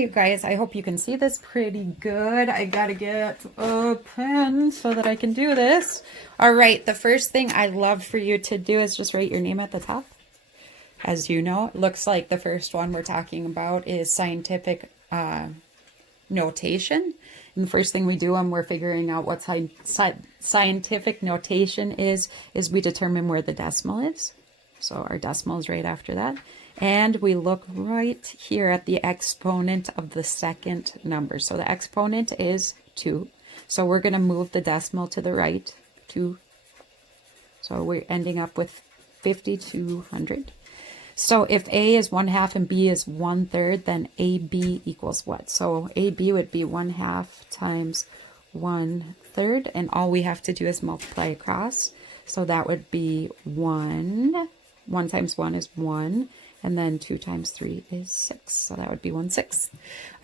you guys, I hope you can see this pretty good. I gotta get a pen so that I can do this. All right, the first thing I'd love for you to do is just write your name at the top. As you know, it looks like the first one we're talking about is scientific notation. And the first thing we do when we're figuring out what scientific notation is we determine where the decimal is. So our decimal is right after that. And we look right here at the exponent of the second number. So the exponent is 2. So we're going to move the decimal to the right, 2. So we're ending up with 5,200. So if A is 1/2 and B is 1/3, then AB equals what? So AB would be 1/2 times 1/3, and all we have to do is multiply across. So that would be 1. 1 times 1 is 1, and then 2 times 3 is 6. So that would be 1/6.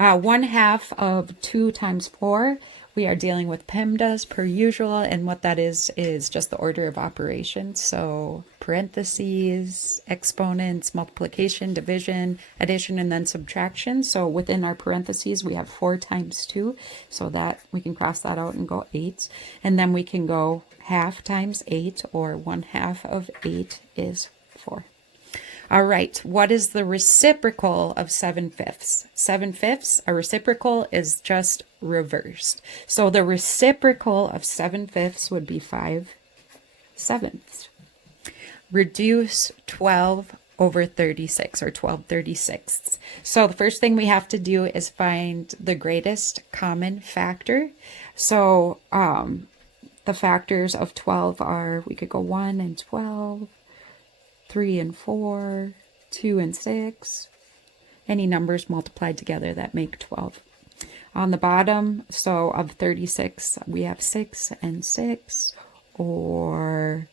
1/2 of 2 times 4. We are dealing with PEMDAS per usual, and what that is just the order of operations. So parentheses, exponents, multiplication, division, addition, and then subtraction. So within our parentheses, we have 4 times 2, so that we can cross that out and go 8. And then we can go 1/2 times 8, or 1/2 of 8 is 4. All right, what is the reciprocal of 7/5? 7/5, a reciprocal is just reversed. So the reciprocal of 7/5 would be 5/7. Reduce 12 over 36, or 12/36. So the first thing we have to do is find the greatest common factor. So the factors of 12 are, we could go 1 and 12, 3 and 4, 2 and 6, any numbers multiplied together that make 12. On the bottom, so of 36, we have 6 and 6, or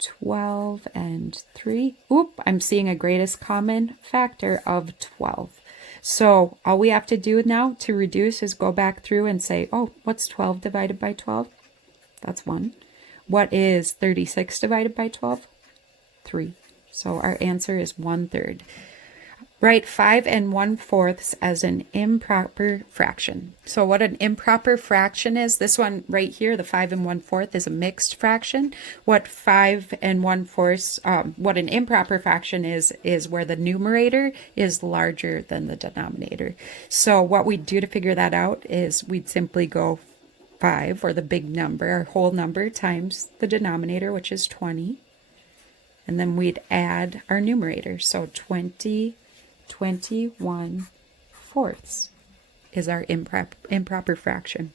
12 and 3. Oop, I'm seeing a greatest common factor of 12. So all we have to do now to reduce is go back through and say, oh, what's 12 divided by 12? That's 1. What is 36 divided by 12? 3. So our answer is 1/3. Write 5 1/4 as an improper fraction. So what an improper fraction is, this one right here, the 5 1/4 is a mixed fraction. What 5 1/4, what an improper fraction is where the numerator is larger than the denominator. So what we do to figure that out is we'd simply go 5, or the big number, our whole number, times the denominator, which is 20. And then we'd add our numerator. So 21/4 is our improper fraction.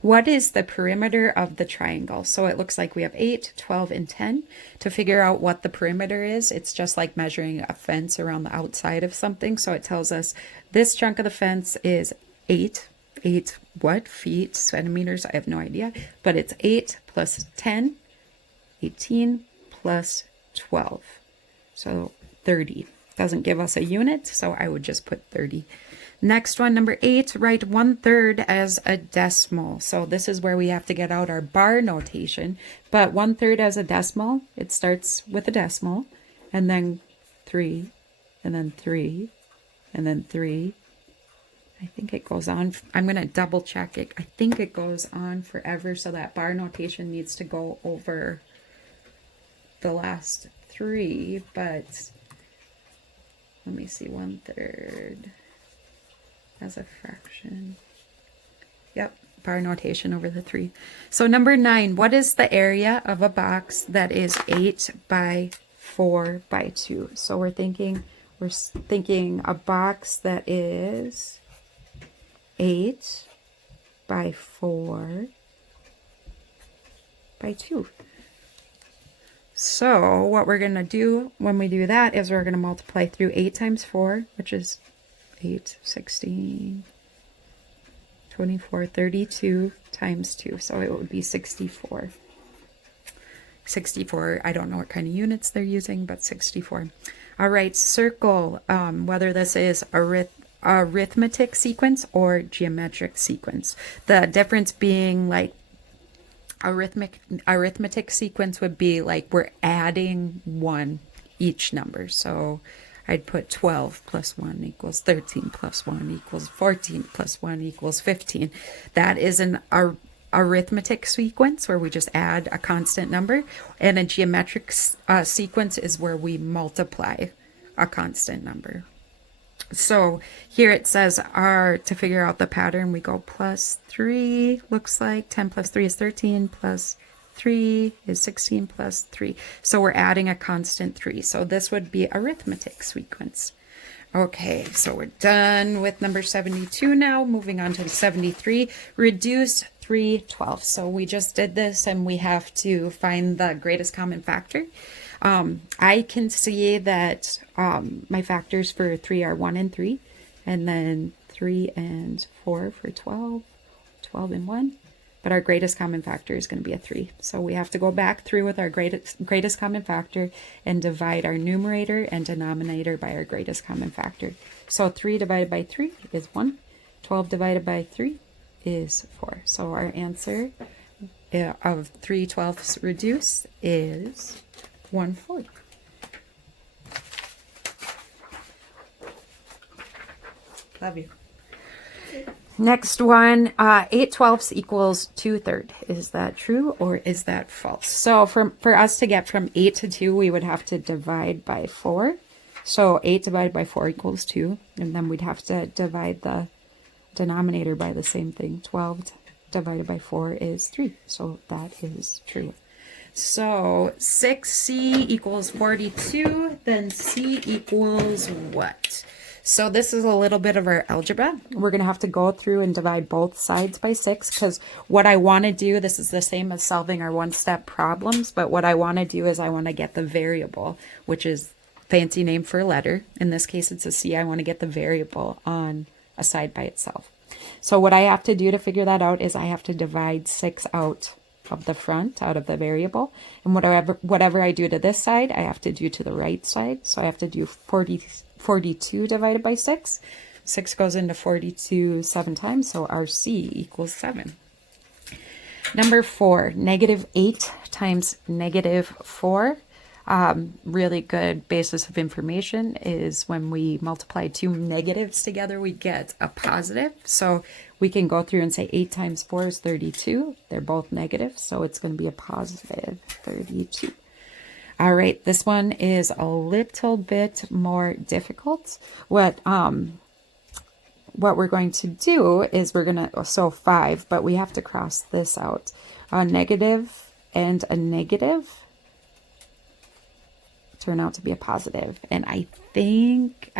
What is the perimeter of the triangle? So it looks like we have 8, 12, and 10. To figure out what the perimeter is, it's just like measuring a fence around the outside of something. So it tells us this chunk of the fence is 8 what? Feet, centimeters, I have no idea. But it's 8 plus 10, 18 plus 12. So 30. Doesn't give us a unit, so I would just put 30. Next one, number 8, write 1/3 as a decimal. So this is where we have to get out our bar notation. But 1/3 as a decimal, it starts with a decimal, and then 3, and then 3, and then 3. I think it goes on. I'm going to double check it. I think it goes on forever, so that bar notation needs to go over the last 3, but let me see, 1/3 as a fraction. Yep, bar notation over the 3. So number 9, what is the area of a box that is 8 by 4 by 2? So we're thinking a box that is 8 by 4 by 2. So what we're going to do when we do that is we're going to multiply through 8 times 4, which is 8, 16, 24, 32 times 2. So it would be 64. 64, I don't know what kind of units they're using, but 64. All right, circle whether this is arithmetic sequence or geometric sequence. The difference being, like, arithmetic sequence would be like we're adding 1 each number. So I'd put 12 plus 1 equals 13 plus 1 equals 14 plus 1 equals 15. That is an arithmetic sequence where we just add a constant number, and a geometric sequence is where we multiply a constant number. So here it says to figure out the pattern, we go plus 3, looks like 10 plus 3 is 13, plus 3 is 16 plus 3. So we're adding a constant 3. So this would be arithmetic sequence. Okay, so we're done with number 72 now. Moving on to 73, reduce 3/12. So we just did this and we have to find the greatest common factor. I can see that my factors for 3 are 1 and 3, and then 3 and 4 for 12, 12 and 1. But our greatest common factor is going to be a 3. So we have to go back through with our greatest common factor and divide our numerator and denominator by our greatest common factor. So 3 divided by 3 is 1. 12 divided by 3 is 4. So our answer of 3/12 reduced is 1/4. Love you. Next one, 8/12 equals 2/3. Is that true or is that false? So for us to get from 8 to 2, we would have to divide by 4. So 8 divided by 4 equals 2. And then we'd have to divide the denominator by the same thing. 12 divided by 4 is 3. So that is true. So 6C equals 42. Then C equals what? So this is a little bit of our algebra. We're going to have to go through and divide both sides by 6, because what I want to do, this is the same as solving our one-step problems, but what I want to do is I want to get the variable, which is fancy name for a letter. In this case, it's a C. I want to get the variable on a side by itself. So what I have to do to figure that out is I have to divide 6 out of the front, out of the variable. And whatever I do to this side, I have to do to the right side. So I have to do 42 divided by 6. 6 goes into 42 7 times, so our C equals 7. Number 4, -8 times -4. Really good basis of information is when we multiply two negatives together, we get a positive. So we can go through and say 8 times 4 is 32. They're both negative, so it's going to be a positive 32. All right, this one is a little bit more difficult. What we're going to do is we're going to, so 5, but we have to cross this out. A negative and a negative turn out to be a positive. And I think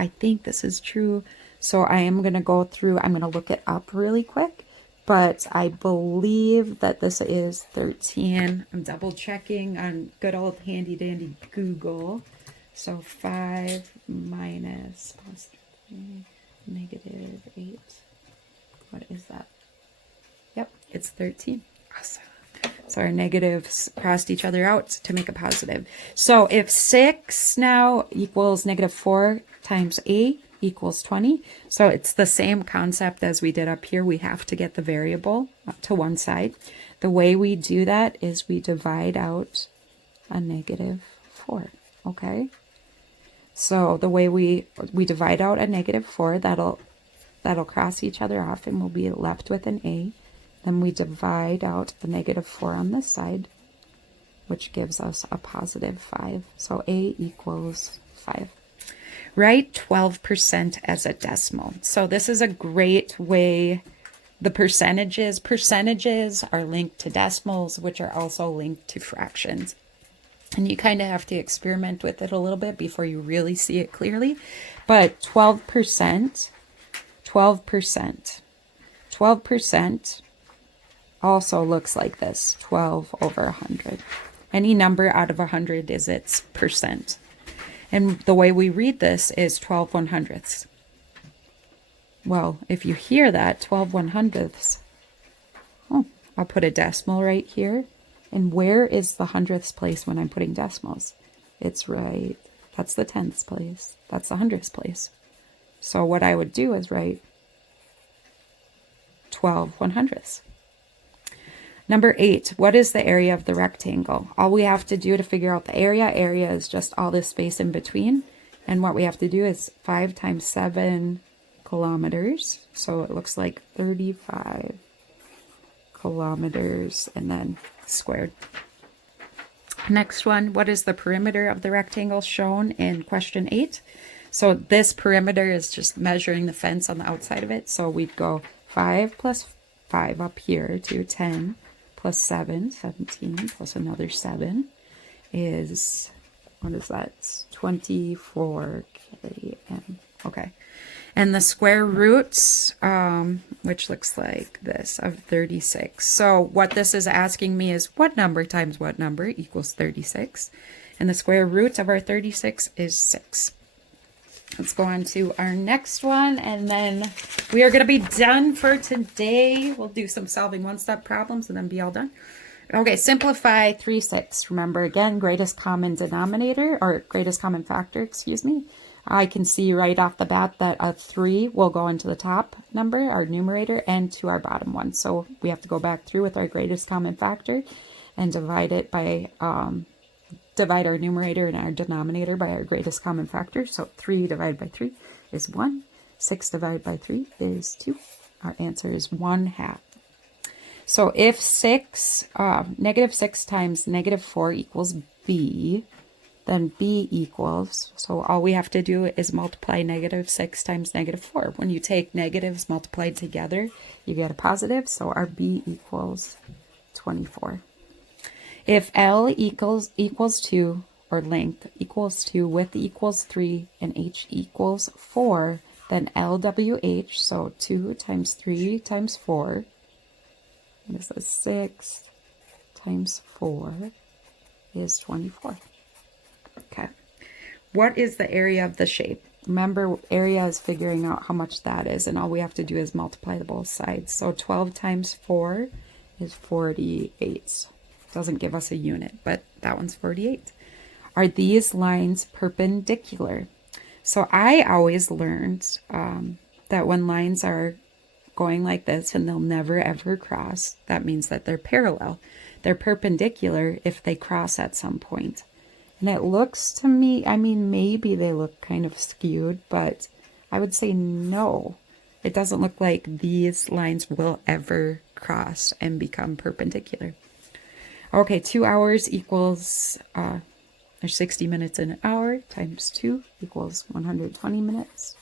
this is true. So I am going to go through, I'm going to look it up really quick, but I believe that this is 13. I'm double checking on good old handy dandy Google. So 5 minus -8. What is that? Yep, it's 13. Awesome. So our negatives crossed each other out to make a positive. So if 6 now equals -4 times 8 equals 20. So it's the same concept as we did up here. We have to get the variable up to one side. The way we do that is we divide out a -4. Okay. So the way we divide out a -4, that'll cross each other off and we'll be left with an A. Then we divide out the -4 on this side, which gives us a +5. So A equals 5. Write 12% as a decimal. So this is a great way. The percentages are linked to decimals, which are also linked to fractions. And you kind of have to experiment with it a little bit before you really see it clearly. But 12% also looks like this, 12 over 100. Any number out of 100 is its percent. And the way we read this is 12 100ths. Well, if you hear that, 12 100ths, oh, I'll put a decimal right here. And where is the hundredths place when I'm putting decimals? It's right, that's the tenths place. That's the hundredths place. So what I would do is write 12 100ths. Number 8, what is the area of the rectangle? All we have to do to figure out the area is just all this space in between. And what we have to do is 5 times 7 kilometers. So it looks like 35 kilometers and then squared. Next one, what is the perimeter of the rectangle shown in question 8? So this perimeter is just measuring the fence on the outside of it. So we'd go 5 plus 5 up here to 10 plus 7, 17 plus another 7 is, what is that? It's 24 km. Okay. And the square roots, which looks like this, of 36. So what this is asking me is what number times what number equals 36? And the square root of our 36 is 6. Let's go on to our next one, and then we are going to be done for today. We'll do some solving one-step problems and then be all done. Okay, simplify 3, 6. Remember, again, greatest common denominator, or greatest common factor, excuse me. I can see right off the bat that a 3 will go into the top number, our numerator, and to our bottom one. So we have to go back through with our greatest common factor and divide it by, divide our numerator and our denominator by our greatest common factor. So 3 divided by 3 is 1. 6 divided by 3 is 2. Our answer is 1/2. So if negative 6 times negative 4 equals b, then b equals, so all we have to do is multiply negative 6 times negative 4. When you take negatives multiplied together, you get a positive, so our b equals 24. If L equals 2, or length equals 2, width equals 3, and h equals 4, then LWH, so 2 times 3 times 4, this is 6 times 4 is 24. Okay. What is the area of the shape? Remember, area is figuring out how much that is, and all we have to do is multiply the both sides. So 12 times 4 is 48. Doesn't give us a unit, but that one's 48. Are these lines perpendicular? So I always learned that when lines are going like this and they'll never ever cross, that means that they're parallel. They're perpendicular if they cross at some point. And it looks to me, I mean, maybe they look kind of skewed, but I would say no. It doesn't look like these lines will ever cross and become perpendicular. Okay, 2 hours equals, or 60 minutes in an hour times 2 equals 120 minutes.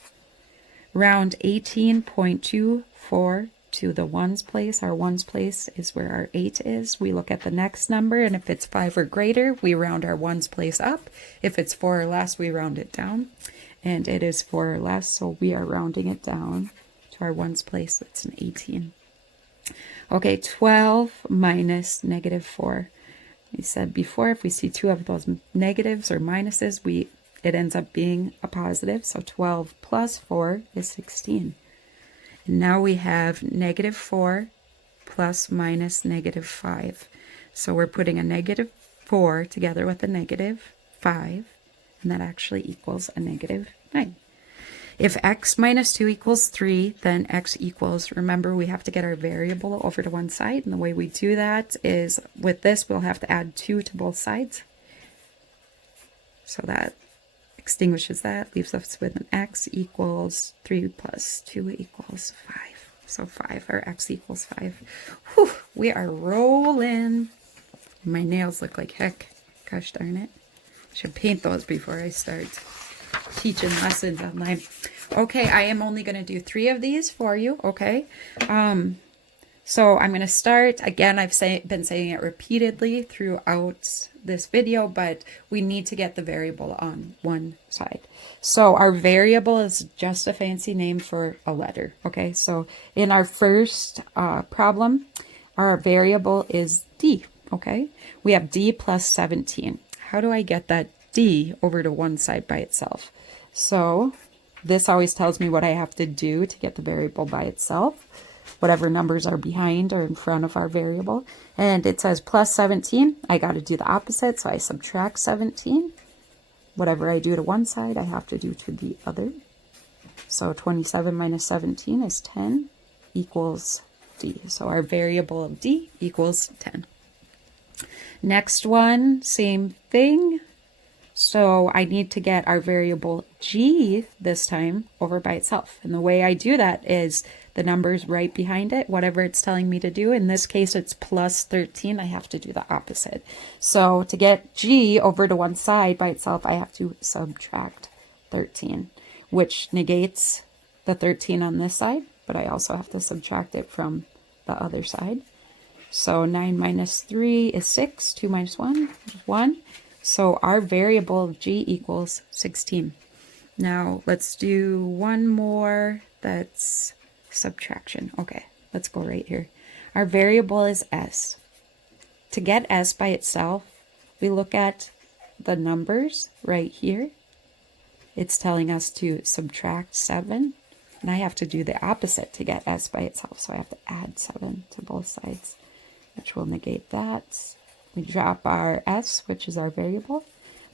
Round 18.24 to the ones place. Our ones place is where our 8 is. We look at the next number, and if it's 5 or greater, we round our ones place up. If it's 4 or less, we round it down. And it is 4 or less, so we are rounding it down to our ones place. That's an 18. Okay, 12 minus negative 4. We said before, if we see 2 of those negatives or minuses, it ends up being a positive. So 12 plus 4 is 16. And now we have negative 4 plus minus negative 5. So we're putting a negative 4 together with a negative 5, and that actually equals a negative 9. If x minus 2 equals 3, then x equals, remember we have to get our variable over to one side, and the way we do that is with this we'll have to add 2 to both sides. So that extinguishes that, leaves us with an x equals 3 plus 2 equals 5. So 5, or x equals 5. Whew, we are rolling. My nails look like heck. Gosh darn it. Should paint those before I start teaching lessons online. Okay, I am only going to do 3 of these for you, okay? So I'm going to start, again, I've been saying it repeatedly throughout this video, but we need to get the variable on one side. So our variable is just a fancy name for a letter, okay? So in our first problem, our variable is D, okay? We have D plus 17. How do I get that D over to one side by itself? So this always tells me what I have to do to get the variable by itself. Whatever numbers are behind or in front of our variable. And it says plus 17. I got to do the opposite, so I subtract 17. Whatever I do to one side, I have to do to the other. So 27 minus 17 is 10 equals D. So our variable of D equals 10. Next one, same thing. So I need to get our variable g this time over by itself. And the way I do that is the numbers right behind it, whatever it's telling me to do. In this case, it's plus 13. I have to do the opposite. So to get g over to one side by itself, I have to subtract 13, which negates the 13 on this side, but I also have to subtract it from the other side. So 9 minus 3 is 6. 2 minus 1 is 1. So our variable g equals 16. Now let's do one more that's subtraction. Okay, let's go right here. Our variable is s. To get s by itself, we look at the numbers right here. It's telling us to subtract 7. And I have to do the opposite to get s by itself. So I have to add 7 to both sides, which will negate that. We drop our s, which is our variable.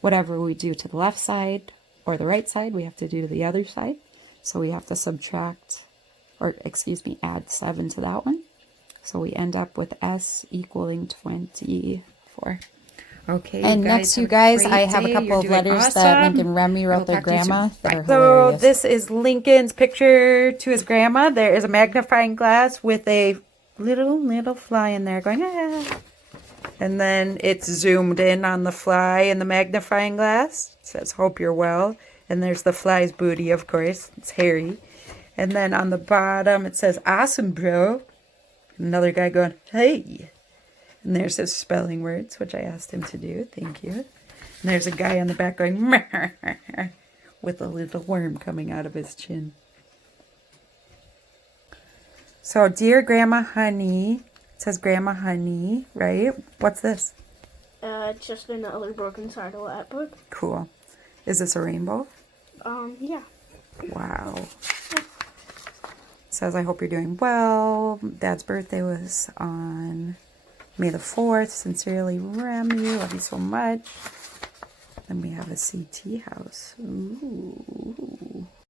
Whatever we do to the left side or the right side, we have to do to the other side. So we have to subtract, or excuse me, add 7 to that one. So we end up with s equaling 24. Okay, and next, you guys, I have a couple of letters that Lincoln Remy wrote their grandma that are So hilarious. this is Lincoln's picture to his grandma. There is a magnifying glass with a little fly in there going, ah. And then it's zoomed in on the fly in the magnifying glass. It says, hope you're well. And there's the fly's booty, of course. It's hairy. And then on the bottom, it says, awesome, bro. Another guy going, hey. And there's his spelling words, which I asked him to do. Thank you. And there's a guy on the back going, with a little worm coming out of his chin. So, dear Grandma Honey, it says Grandma Honey, right? What's this? Just another broken side of that book. Cool. Is this a rainbow? Yeah. Wow. It says, I hope you're doing well. Dad's birthday was on May the 4th. Sincerely, Remy. Love you so much. Then we have a CT house. Ooh.